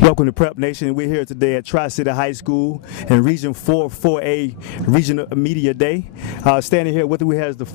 Welcome to Prep Nation. We're here today at Tri-City High School in Region 4A Regional Media Day. Standing here with us, we have the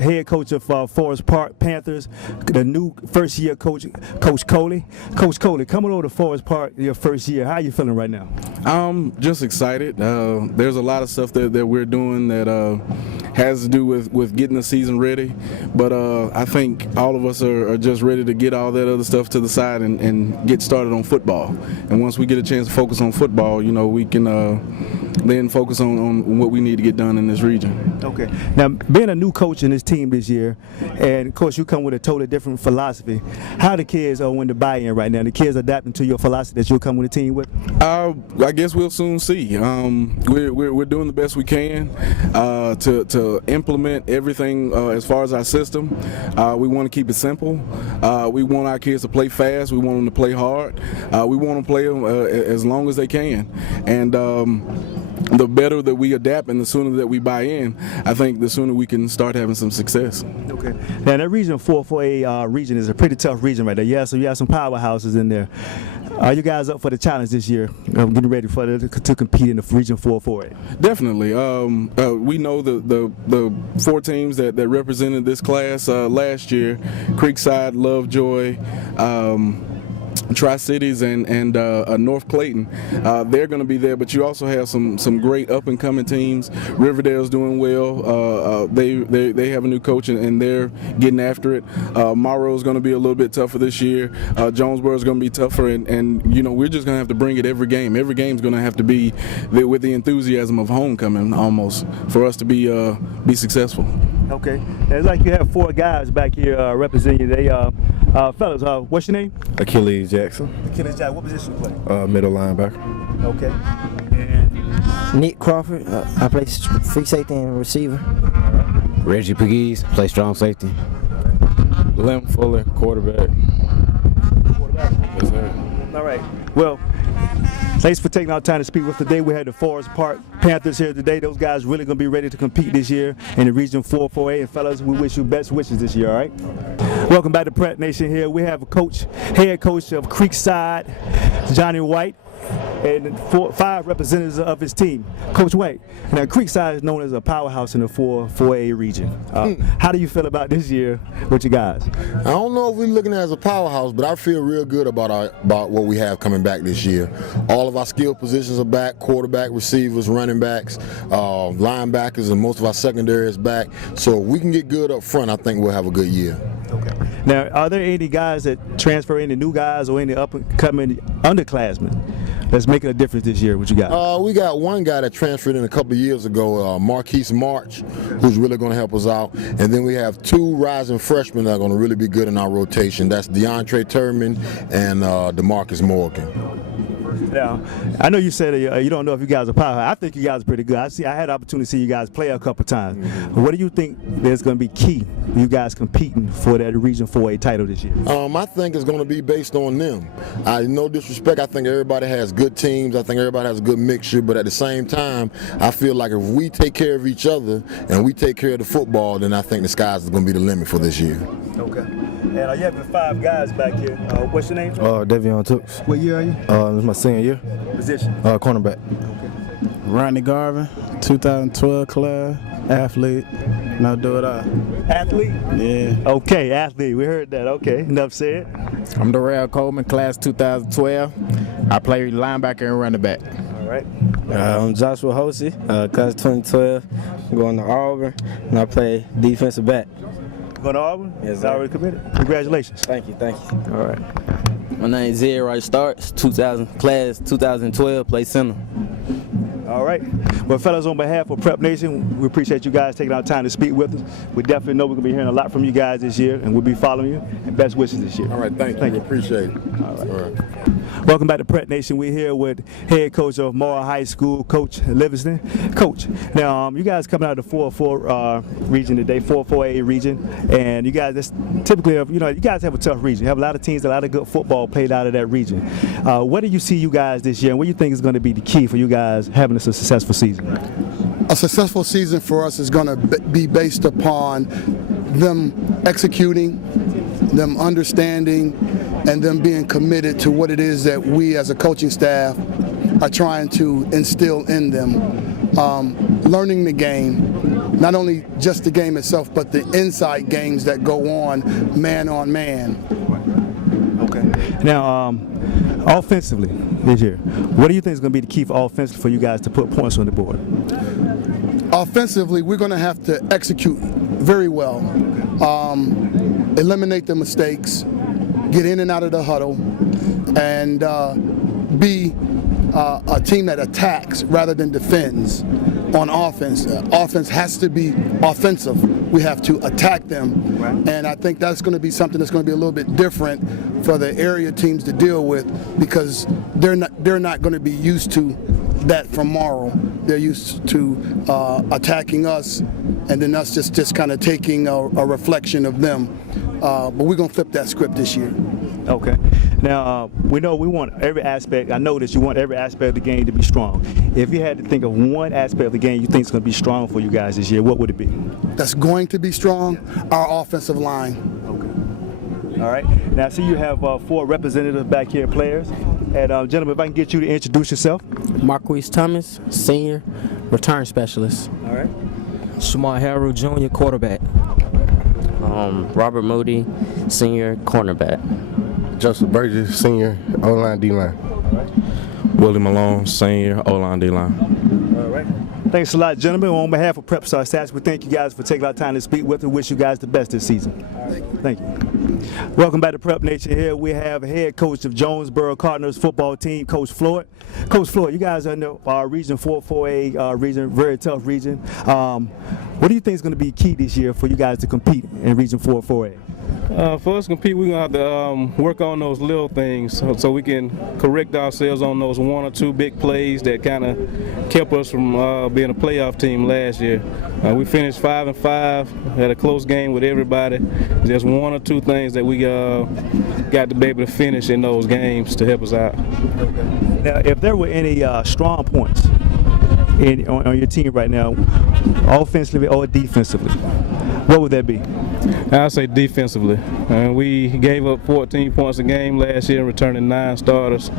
head coach of Forest Park Panthers, the new first-year coach, Coach Coley. Coach Coley, coming over to Forest Park your first year, how are you feeling right now? I'm just excited. There's a lot of stuff that we're doing that has to do with getting the season ready, but I think all of us are just ready to get all that other stuff to the side and get started on football. And once we get a chance to focus on football, you know, we can then focus on what we need to get done in this region. Okay. Now, being a new coach in this team this year, and of course you come with a totally different philosophy, how the kids are in the buy-in right now? The kids adapting to your philosophy that you'll come with the team with? I guess we'll soon see. We're doing the best we can to implement everything as far as our system. We want to keep it simple. We want our kids to play fast. We want them to play hard. We want to play them as long as they can. And the better that we adapt and the sooner that we buy in, I think the sooner we can start having some success. Okay. Now that region 4A region is a pretty tough region right there. Yeah, so you have some powerhouses in there. Are you guys up for the challenge this year? Getting ready to compete in the region 4A? Definitely. We know the four teams that represented this class last year: Creekside, Lovejoy, Tri-Cities and North Clayton. They're going to be there, but you also have some great up-and-coming teams. Riverdale's doing well. They have a new coach and they're getting after it. Morrow's going to be a little bit tougher this year. Jonesboro's going to be tougher, and you know, we're just going to have to bring it every game. Every game's going to have to be with the enthusiasm of homecoming almost for us to be successful. Okay. It's like you have four guys back here representing you. They fellas, what's your name? Achilles Jackson. Achilles Jackson. What position you play? Middle linebacker. Okay. And Nick Crawford. I play free safety and receiver. Reggie Pegues, play strong safety. Lem Fuller, quarterback. Yes, sir. All right. Well, thanks for taking our time to speak with us today. We had the Forest Park Panthers here today. Those guys really going to be ready to compete this year in the Region 4A. And fellas, we wish you best wishes this year, all right? Welcome back to Prep Nation here. We have a head coach of Creekside, Johnny White, and 5 representatives of his team. Coach White, now Creekside is known as a powerhouse in the 4A region. How do you feel about this year with you guys? I don't know if we're looking at it as a powerhouse, but I feel real good about what we have coming back this year. All of our skill positions are back: quarterback, receivers, running backs, linebackers, and most of our secondary is back. So if we can get good up front, I think we'll have a good year. Okay. Now, are there any guys that transfer, any new guys or any up-and-coming underclassmen that's making a difference this year? What you got? We got one guy that transferred in a couple of years ago, Marquise March, who's really going to help us out. And then we have 2 rising freshmen that are going to really be good in our rotation. That's DeAndre Turman and DeMarcus Morgan. Now, I know you said you don't know if you guys are powerhouse. I think you guys are pretty good. I had the opportunity to see you guys play a couple times. What do you think is going to be key for you guys competing for that Region 4A title this year? I think it's going to be based on them. No disrespect, I think everybody has good teams. I think everybody has a good mixture. But at the same time, I feel like if we take care of each other and we take care of the football, then I think the sky's going to be the limit for this year. Okay. And you have the 5 guys back here. What's your name? Davion Tooks. What year are you? This is my senior year. Position? Cornerback. Okay. Rodney Garvin, 2012 class, athlete, no do it all. Athlete? Yeah. Okay, athlete. We heard that. Okay, enough said. I'm Darrell Coleman, class 2012. I play linebacker and running back. All right. I'm Joshua Hosey, class 2012. I'm going to Auburn, and I play defensive back. Going to Auburn? Yes, sir. Already committed. Congratulations. Thank you. All right. My name is Zed Wright Starks, class 2012, play center. All right. Well, fellas, on behalf of Prep Nation, we appreciate you guys taking our time to speak with us. We definitely know we're going to be hearing a lot from you guys this year, and we'll be following you. And best wishes this year. All right, thank you. Appreciate it. All right. Welcome back to Prep Nation. We're here with head coach of Morrow High School, Coach Livingston. Coach, now you guys coming out of the 4A region today, 4A region, and you guys, that's typically, you guys have a tough region. You have a lot of teams, a lot of good football played out of that region. What do you see you guys this year, and what do you think is going to be the key for you guys having a successful season? A successful season for us is going to be based upon them executing them understanding, and them being committed to what it is that we as a coaching staff are trying to instill in them. Learning the game, not only just the game itself, but the inside games that go on man. Okay. Now, offensively this year, what do you think is going to be the key for offensively for you guys to put points on the board? Offensively, we're going to have to execute very well, eliminate the mistakes, get in and out of the huddle, and be a team that attacks rather than defends on offense. Offense has to be offensive. We have to attack them, and I think that's going to be something that's going to be a little bit different for the area teams to deal with, because they're not going to be used to that from Morrow. They're used to attacking us, and then us just kind of taking a reflection of them. But we're going to flip that script this year. Okay. Now, we know we want every aspect. I know that you want every aspect of the game to be strong. If you had to think of one aspect of the game you think is going to be strong for you guys this year, what would it be? That's going to be strong? Our offensive line. Okay. All right. Now, I see you have 4 representatives back here, players. And, gentlemen, if I can get you to introduce yourself. Marquise Thomas, senior, return specialist. All right. Shamar Harrell, junior, quarterback. Robert Moody, senior, cornerback. Joseph Burgess, senior, O-line, D-line. Willie Malone, senior, O-line, D-line. All right. Thanks a lot, gentlemen. On behalf of Prep Star Stats, we thank you guys for taking our time to speak with us. Wish you guys the best this season. Thank you. Welcome back to Prep Nation. Here we have head coach of Jonesboro Cardinals football team, Coach Floyd. Coach Floyd, you guys are in the Region 4-4A region, very tough region. What do you think is going to be key this year for you guys to compete in Region 4-4A? For us to compete, we're going to have to work on those little things so we can correct ourselves on those 1 or 2 big plays that kind of kept us from being a playoff team last year. We finished 5-5, had a close game with everybody. Just 1 or 2 things that we got to be able to finish in those games to help us out. Now, if there were any strong points on your team right now, offensively or defensively, what would that be? I'd say defensively. We gave up 14 points a game last year, returning 9 starters.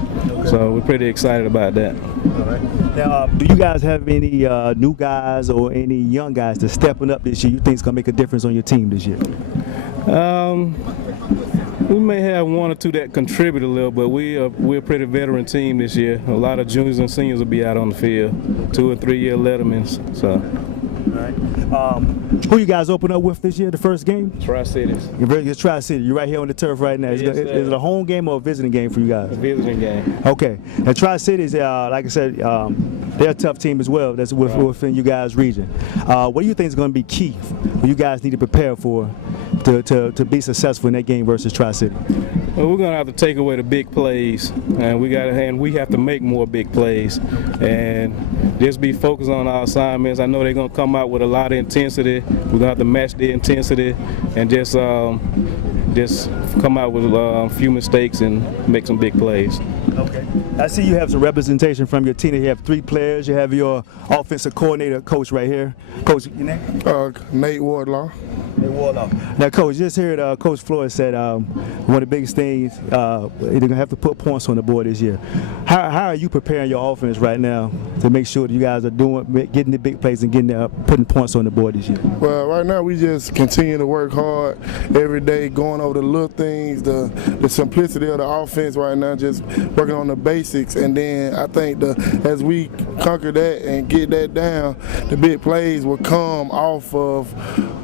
So we're pretty excited about that. All right. Now, do you guys have any new guys or any young guys that's stepping up this year you think is going to make a difference on your team this year? We may have 1 or 2 that contribute a little, but we're a pretty veteran team this year. A lot of juniors and seniors will be out on the field, 2 or 3 year lettermans. So. All right. Who you guys open up with this year, the first game? Tri-Cities. You're Tri-City. You're right here on the turf right now. Is it a home game or a visiting game for you guys? A visiting game. Okay. And Tri-Cities, like I said, they're a tough team as well. That's within you guys' region. What do you think is going to be key for you guys need to prepare for to be successful in that game versus Tri-City? Well, we're going to have to take away the big plays, and we have to make more big plays, and just be focused on our assignments. I know they're going to come out with a lot of intensity. We're going to have to match the intensity, and just come out with a few mistakes and make some big plays. Okay. I see you have some representation from your team. You have 3 players. You have your offensive coordinator, coach, right here. Coach, your name? Nate Wardlaw. Nate Wardlaw. Now, Coach, just heard Coach Floyd said one of the biggest things, they're going to have to put points on the board this year. How are you preparing your offense right now to make sure that you guys are getting the big plays and putting points on the board this year? Well, right now we just continue to work hard every day, going over the little things, the simplicity of the offense right now, just working on the basics. And then I think as we conquer that and get that down, the big plays will come off of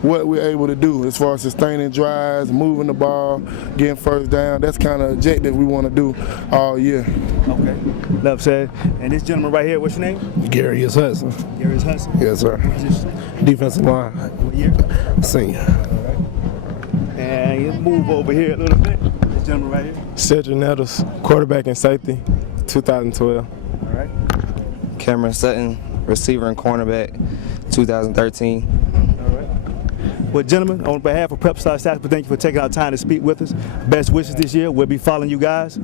what we're able to do as far as sustaining drives, moving the ball, getting first down. That's kind of objective we want to do all year. Okay. Enough said. And this gentleman right here, what's your name? Gary Hudson. Gary Hudson? Yes, sir. Defensive line. What year? Senior. All right. And you move over here a little bit. This gentleman right here. Cedric Nettles, quarterback and safety, 2012. All right. Cameron Sutton, receiver and cornerback, 2013. Well, gentlemen, on behalf of Prep Star Stats, we thank you for taking our time to speak with us. Best wishes this year. We'll be following you guys.